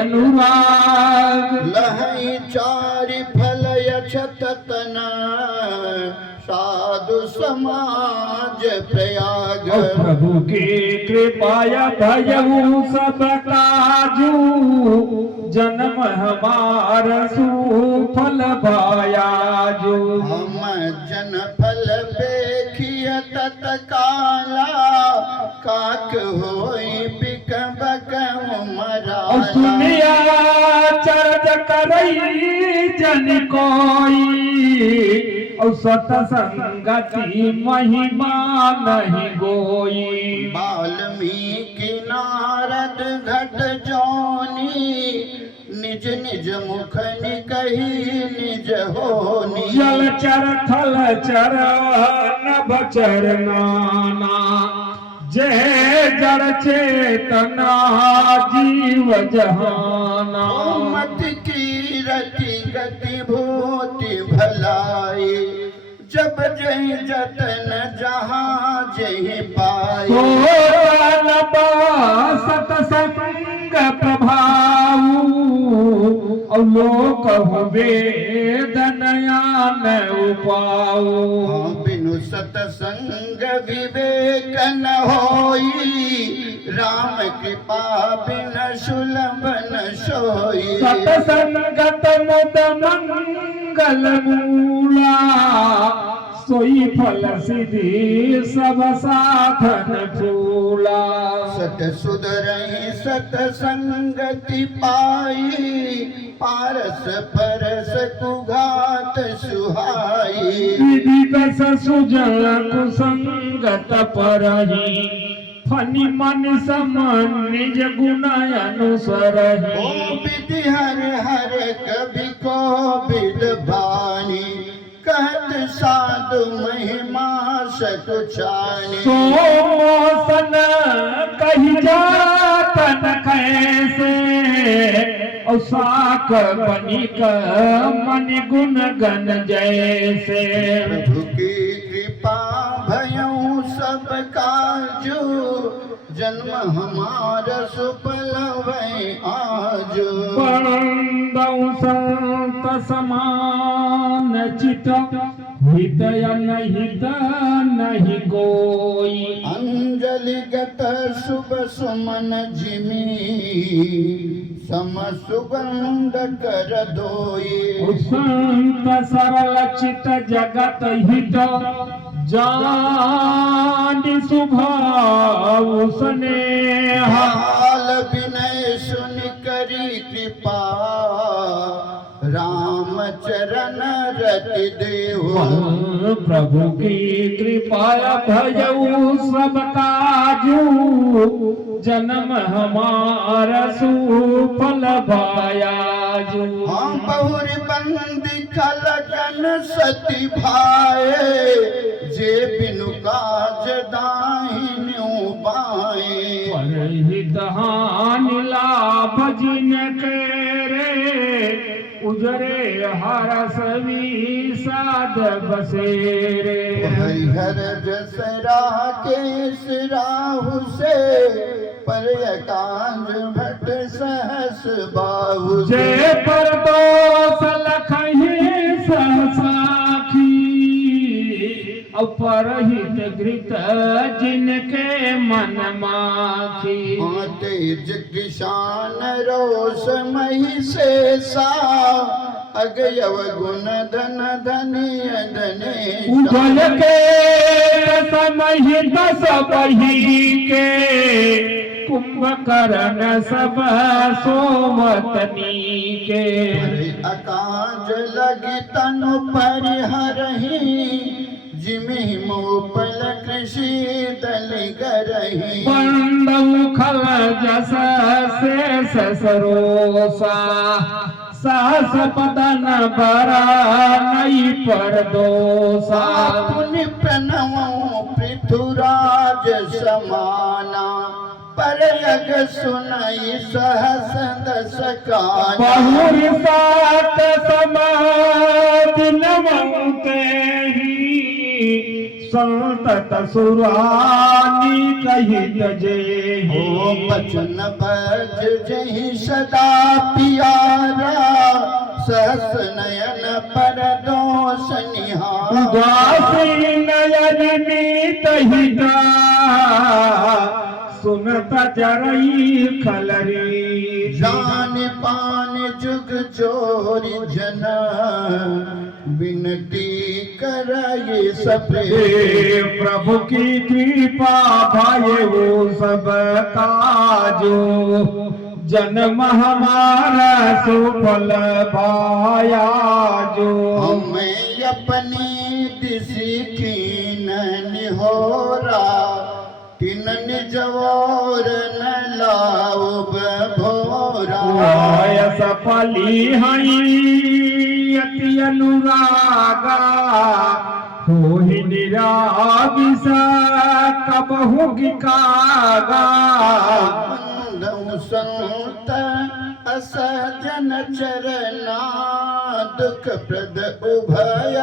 अनुराग लहई चारि फल यछतन साधु समाज प्रयाग प्रभु की कृपाया भयऊ सब काजू जन्म हमार सुफल भायाजू हम जन फल देखिय तत्काला काक होई बिक बक मराला सुनिया चर्च करई जन कोई सतसंगति महिमा नहीं गोई वाल्मीकि नारद घट जोनी निज निज मुख निकही निज होनी जल चर थल चर नभ चर नाना जय जड़ चेतना जीव जहाना मत की रति गति भूति भलाई जब जय जतन जहाँ जय पाए सतसंग प्रभाऊ लोक वेदनया न उपाऊ बिनु सतसंग विवेक न होई राम कृपा बिन सुलभ न सोई सतसंगत मुद मंगल मूला सोई फल सिद्धि सब साधन फूला सत सुधरहि सतसंगति पाई पारस परस कुघात सुहाई विधि दस सुजल कुसंगत परही फनि मन समन निज गुण अनुसरहि ओ विधि हर हर कवि को विद बानी कहत साधु महिमा सतुचानी सोसन कही जातन कैसे और साख बनिक मन गुण गण जैसे प्रभु की कृपा भयऊ सब काजू जन्म हमार सुफल वै आजू बंदौ संत समान चित हितय नहीं नहीं कोई अंजलि गत शुभ सुमन जिमी सम सुगंध कर दोई संत सरल चित जगत हित जानी सुभाव स्नेह हाल विनय सुन करी कृपा राम चरण रति देहो प्रभु की कृपा भयऊ सब काजू जन्म हमारा सुफल भायाजू हम बहुर बंदी खलगन सती भाए जे बिनु काज दाहिन्यू बाए परहित हानि लाभ जिन के रे उजरे हरस साध बसेरे हरिहर जसरा केस राहु से पर कांज भट सहस बाहु जय पर दोष लखहि सहसाखी अपरहित घृत जिनके मन माखी तेज किसान रोष मही से सा अगयव गुण धन धनिय धने उजल के समय दस बही के कुंभकर्ण सब सोमतनी के अकाज लगी तनु परिहरही जिमि मोपल कृषि दल गरही बंदौ खल जस शेष सरोसा सहस पदन बरा नई पर दोसा पुनि प्रणवो पृथुराज समाना परयग सुनई सहस दस काना बहुरी सात समाधि नमते ही संतत सुरानी कहित जे हो बचन बज जही सदा पियारा सहस नयन पर दोष निहारा उदासी नयन मीत हिता सुनत जरई खलरी जान पान जुग जोरी जन विनती करये सप्रे हे प्रभु की कृपा भाई वो सब काजो जन्म हमारा सुफल भाया जो हमें अपनी दिशी कीन निहोरा किन निजोर न लाउब भोरा आयस फली हई अति अनुरागा होहि निरागिस कबहु गिकागा बंधु संत असजन चरना दुख प्रद उभय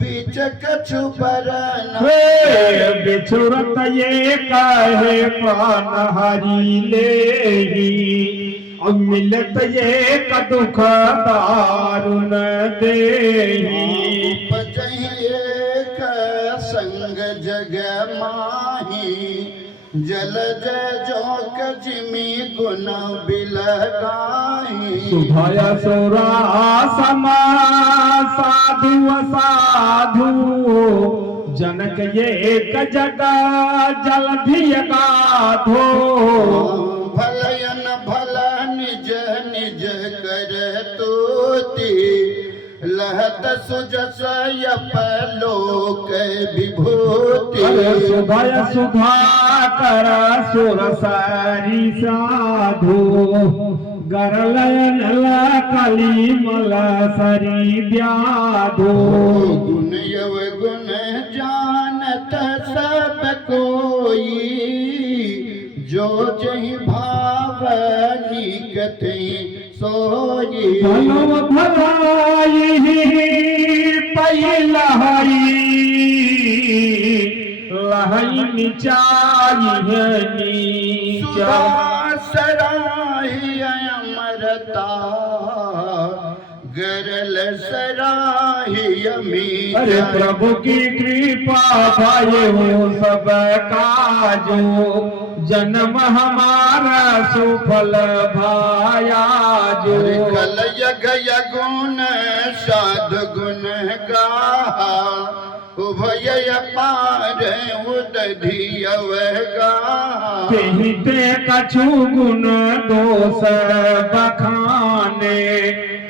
बीच कछु बरना हे बिछुरत ये कहे प्राण हरि लेहि अमिलत ये दुख दारुण देहि उपजहिए क संग जग माही जलज जोक जिमी गुण बिलगाही सुभय सुरा समा साधु असाधु जनक एक जगा जलधि गाधो भलयन भल निज निज कर तोती लहत सुजस यप लोक विभूति सुभय सुधा कर सुर सारी साधु गरलयन कली मल सरी व्याधो गुण यव गुण जानत सब कोई जो जहि भाव निकते सोई भलव भलाई पैलहई लहई निचाई नीचा सराही अमरता गरल सराही अमी अरे प्रभु की कृपा भाई हो सब काजो जन्म हमारा सुफल भाया जो कल यग यगुण साध गुण गा उभय पार उदधि अवगा कहते कछु गुण दोष बखाने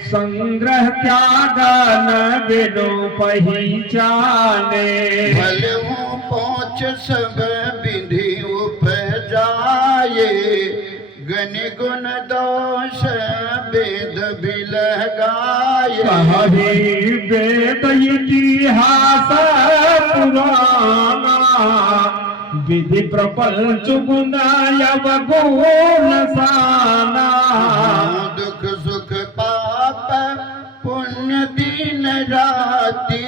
संग्रह त्यागन बिनु पहचाने भले हूँ पहुँच सब विधि उपजाए गण गुण दोष वेद बिलगाए कहि वेद इतिहास पुराना विधि प्रपंच गुण अवगुण साना दुख सुख पाप पुण्य दिन राति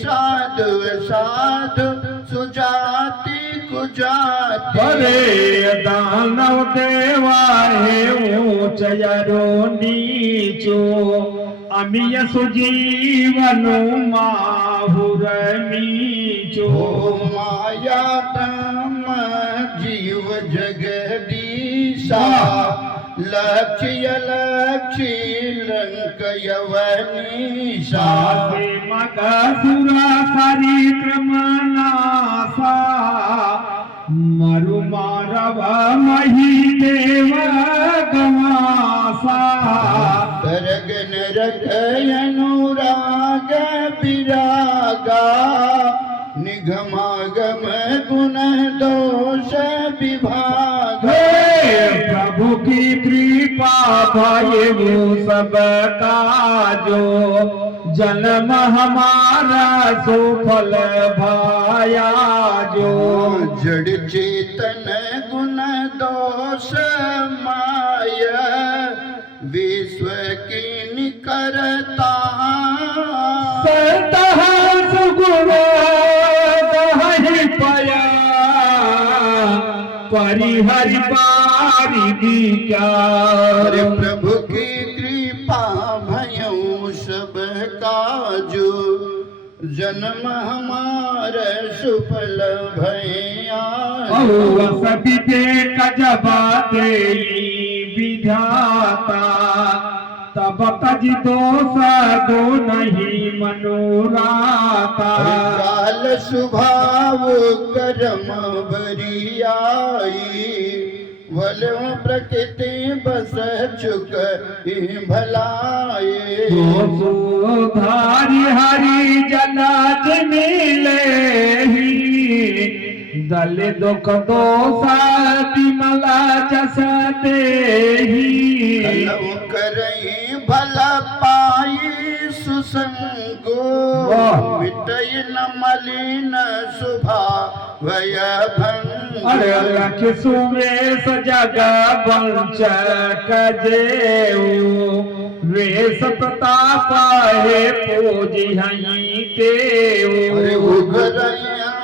साधु साधु सुजाति कुजाति हरे दानव देवा हे ऊंचयरो नीचो अमिय सुजीवन माहुर नीचो माया तम जीव जगदीशा लक्ष्य लक्ष्य लंक यवनीशा मगसुरा परिक्रम नासा मरु मारव मही देव गवासा तरग नरक अनुराग विरागा निगमागम गुण दोष विभाग प्रभु की कृपा भाई वो सब काजो जन्म हमारा सुफल भाया जो जड़ चेतन गुण दोष माया विश्व की निकरता संत सुगुण हरि बारी दी क्या। अरे प्रभु की कृपा भयऊ सब काजू, जन्म हमारे सुफल भैया। सभी देख जब दे विधाता, तब तज दोष दो नहीं मनोराता। काल स्वभाव कर्म बरियाई, भल प्रकृति बस चुक भलाई। धारी हरि जनाज मिले ही, दल दुख दोषा विमला जस देही। करई भला पाई सुसंगो, मिटई न मलिन स्वभाव भंग। अरे सुवेश जग वंश कजेऊ, वेश प्रताप है पूजी हई केऊ। उगरैया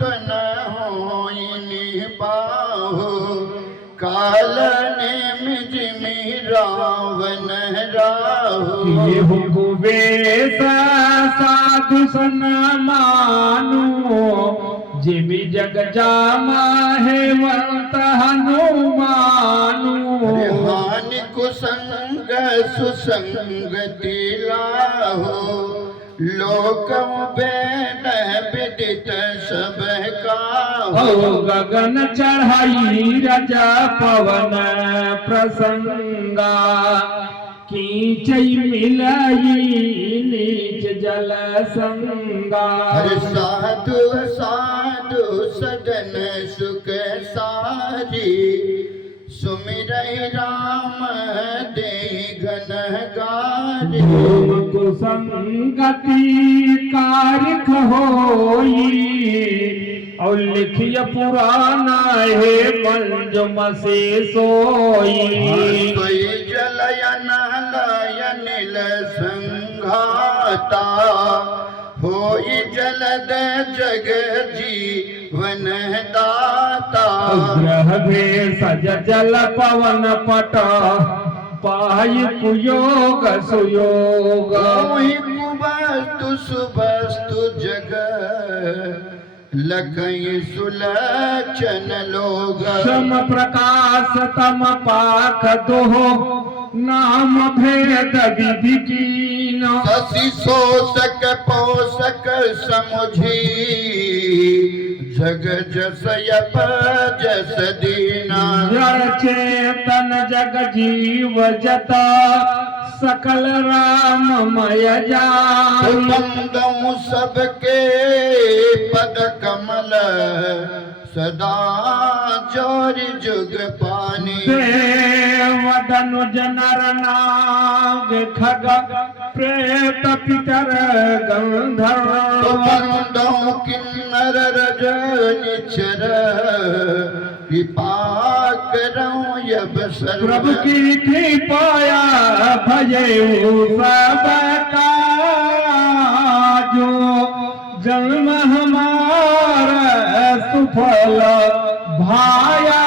तन होइनि बाहु, काल ने मिजि रावण राहु। ये वेश साधु सन मानो, जिमि जग जामा है वंत हनुमानु। हानि कुसंग सुसंगति लाहो, लोक वेद विदित सब काहू। गगन चढ़ाई रजा पवन प्रसंगा, कीचई मिलाई नीच जल संगा। साधु साधु सदन सुख सारी, सुमिरई राम दे घन गारी। कुसंगति कारख होई, और लिखिय पुराना है मंजुम से सोई। कोई जलयन लयनिल संघाता, होई जलद जग जीवन दाता। ग्रह भेषज जल पवन पट, पाई कुयोग सुयोग। कुवस्तु सुवस्तु जग, लखई सुलक्षण लोग। सम प्रकाश तम पाख दोहो, नाम भेद विधि कीन। शशि शोषक पोषक समुझी, जग जस यप जस दीना। जड़ चेतन जग जीव जता, सकल राममय जान। बंदऊ सबके पद कमल, सदा जोरि जुग पानी। देवदनु जनर नाग खग, प्रेत पितर गंधर्व। बंदऊ किन्नर रज निचर, कृपा करऊं यब सर्व। प्रभु की कृपाया भजऊ सब काजो, जन्म हमारा सुफल भाया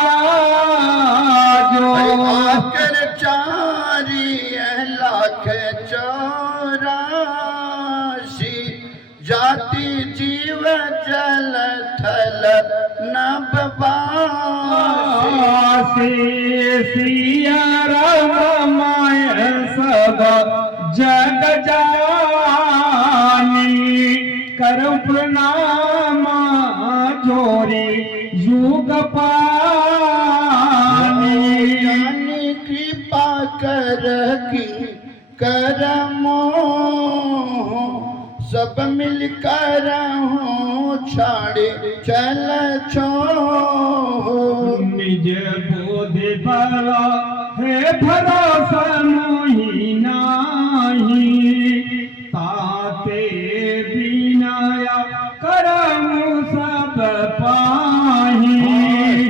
जो। आकर 4 लाख 84, जाति जीव जल थल नभवासी। सिया राम माय सब जग जानी, कर प्रणाम जोरी युग पानी। ज्ञानी कृपा कर की करमो, सब मिलकर छाड़े चल छो। निज बोधि भला है भरोसा मोहि नाही, ताते बिनाया करमु सब पाही।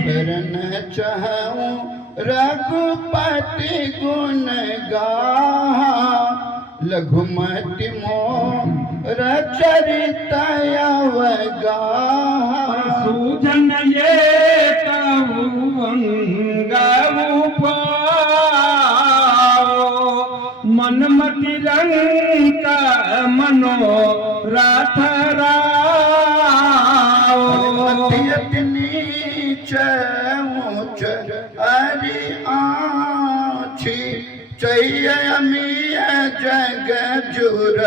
करन चाहूं रघुपति गुण गा, लघुमति मोर चरित अवगा। सूझन ये कहूँ निरंक मनोरथ राओ अत्यंत नीच ऊंच अरि आछी चैयमीय जग जुर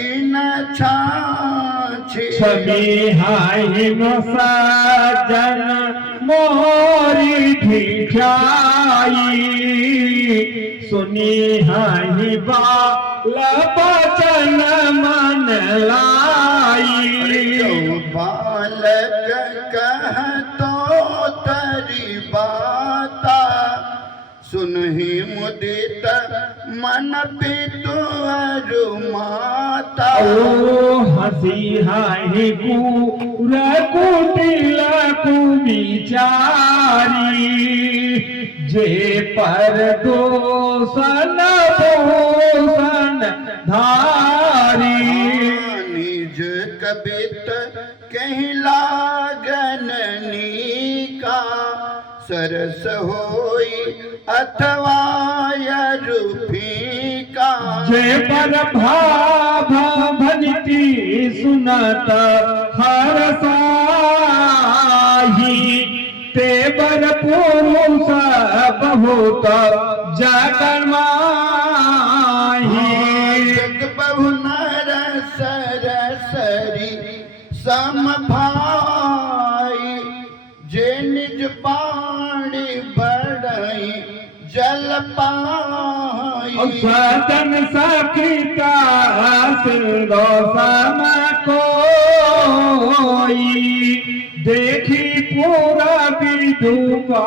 इन छाछी छवि हाहि सजन मोरी ढिठाई सुनी हाहि बाल बचन मन लाई बालक कह तो तरी बाता सुनहि मुदित मन पितु अरु माता ओ हसी हाहि कूर कुटिल कुविचारी जे पर दोषन भूषण धारी निज कबित कहीं लागन नीका सरस होई अथवा रूफीका जे पर भाव भनिति सुनत हर साही ते बर पुरुष बहुत जगन माही जग बहु नर सरसरी समभाई जे निज पाणी बढ़ई जल पाई सजन सखिता सिंदो सम कोई देखी पूरा विधुपा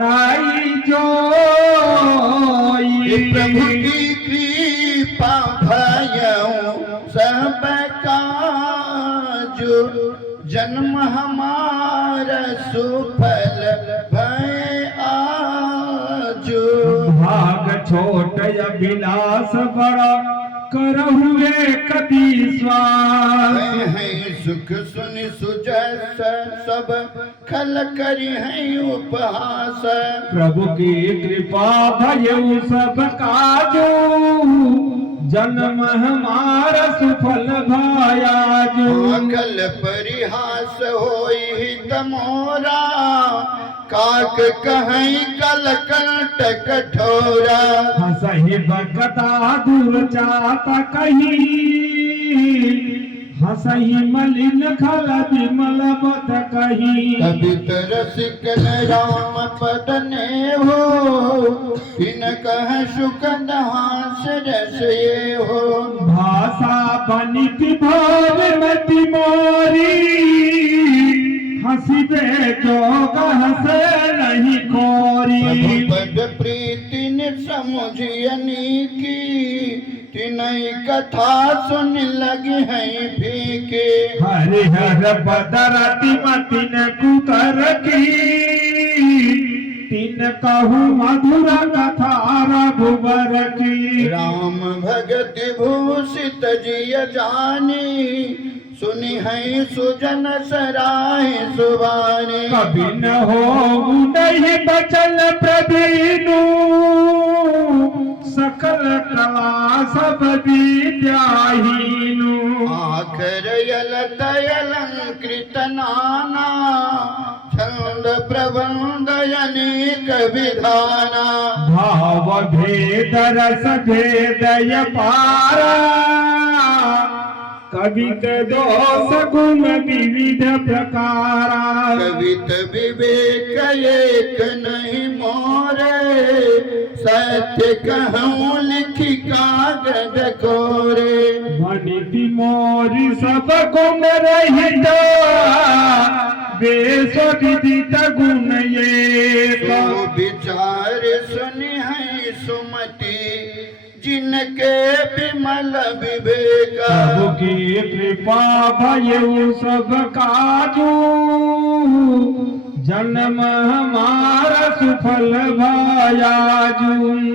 राई जोई प्रभु की कृपा भयऊ सब काजु जन्म हमारा सुफल भय आजु भाग छोट अभिलाष बड़ा करहुए कभी स्वास है सुख सुनि सुजस सब खल करी है उपहास प्रभु की कृपा भयउ सब काजू जन्म हमारा सुफल भायाजू कल परिहास होई तमोरा काक कहीं कल कंट कठोरा हसहि बकता दूर चाता कहीं हसहि मलिन खल विमल बत कहीं कबित रसिक राम पद ने हो इन कह सुकन हास रस ये हो भाषा बनिति भाव मति मोरी हसीबे जोग हसे नहीं कोरी बड़ प्रीति ने समुझियनी की तिनई कथा सुन लगी है फीके हरिहर बदरति मतिन कुतर की तीन कहु मधुर कथा रघुबर की राम भगत भूषित जिय जानी सुनी है सुजन सराय सुबानी कभी न हो नहीं बचल प्रवीणु सकल कला सब विद्याहीनु आखर यल तयलंकृत नाना छंद प्रबंध अनेक विधाना भाव भेद रस भेदय पारा कवित दोष गुण विविध प्रकारा कवित विवेक एक नहीं मोरे सत्य कहूँ लिखी कागज कोरे वनिति मोरी सब गुण रहित वेश विदित गुण ये तो विचार सुनि है सुमति जिनके विमल विवेक प्रभु की कृपा भयउ सब काजू जन्म हमारा सुफल भायाजू।